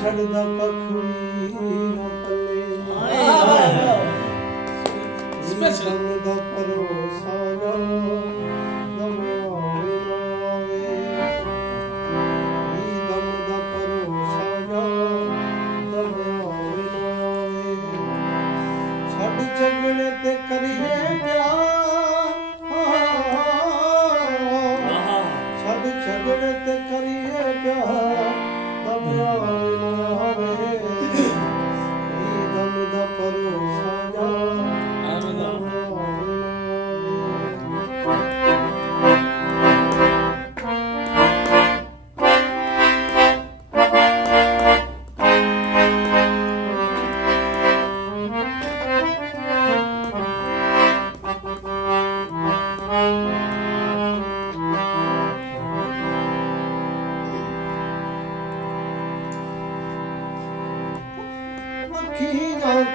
छड़दा कखड़ी न पल्ले दम दा भरोसा जा दम आवे ना आवे दम दा भरोसा जा दम आवे ना आवे छड़ झगड़े ते करिए प्यार छड़ झगड़े ते करिए प्यार दम आवे ना आवे दम दा भरोसा जा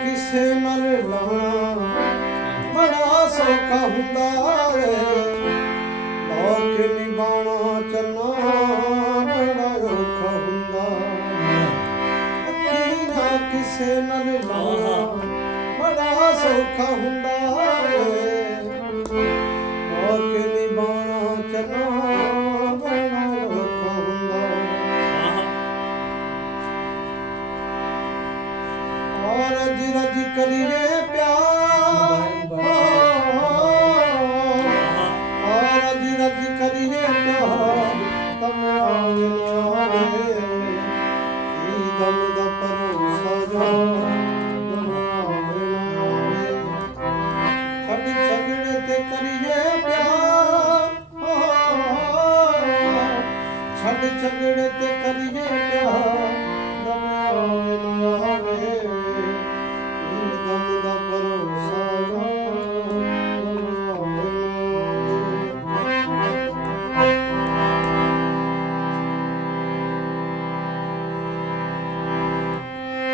किसे मर लाना बड़ा सौखा हुंदा है लोक निभाना चलना बड़ा औखा हुंदा अखीना किसे मर लाना बड़ा सौखा हुंदा है लोक निभाना चलना बड़ा औखा हुंदा रज रज करिए प्यार रज रज करिए प्यार दम आवे ना आवे दम दा भरोसा जा दम आवे ना आवे छड़ झगड़े ते करिए प्यार छड़ झगड़े ते करिए प्यार दम आवे ना आवे दम दा भरोसा जा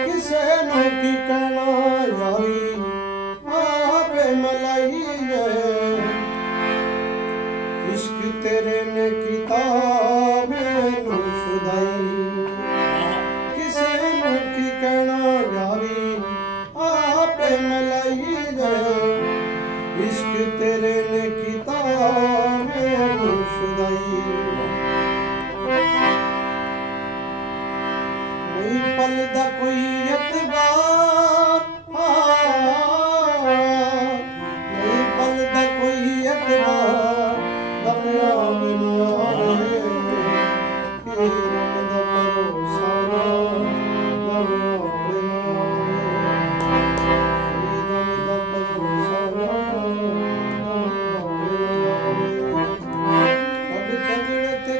किसे नु की कहना यारी आपे मलाई है इश्क तेरे ने कीता मैनू शुदाई किसे नु की कहना यारी आपे मलाई दे इश्क तेरे ने कीता मैनू शुदाई नहीं पल दा कोई एतबार नहीं पल दा कोई एतबार दम आवे ना आवे दम दा भरोसा दम आवे ना आवे छड़ झगड़े ते